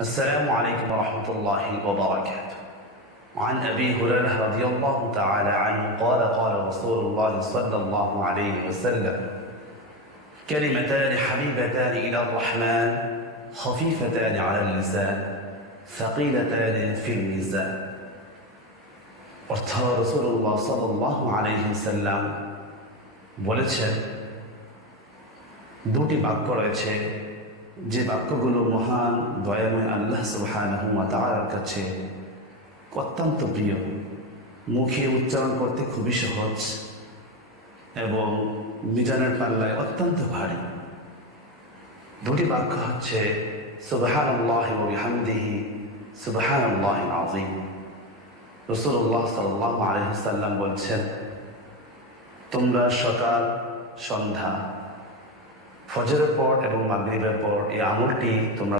السلام عليكم ورحمة الله وبركاته. عن أبي هريرة رضي الله تعالى عنه قال قال رسول الله صلى الله عليه وسلم كلمتان حبيبتان إلى الرحمن خفيفتان على اللسان ثقيلتان في الميزان. অর্থাৎ রাসূলুল্লাহ সাল্লাল্লাহু আলাইহি ওয়াসাল্লাম বলেছেন, দুটি বাক্য রয়েছে যে বাক্যগুলো মহান দয়াময় আল্লাহ সুবহানাহু ওয়া তাআলার কাছে অত্যন্ত প্রিয়, মুখে উচ্চারণ করতে খুবই সহজ এবং মিজানের পাল্লায় অত্যন্ত ভারী। দুটি বাক্য হচ্ছে সুবহানাল্লাহি ওয়া বিহামদিহি সুবহানাল্লাহিল আযীম। রাসূলুল্লাহ সাল্লাল্লাহু আলাইহি ওয়াসাল্লাম বলছেন, তোমরা সকাল সন্ধ্যা ফজরের পর এবং মাগরিবের পর এই আমলটি তোমরা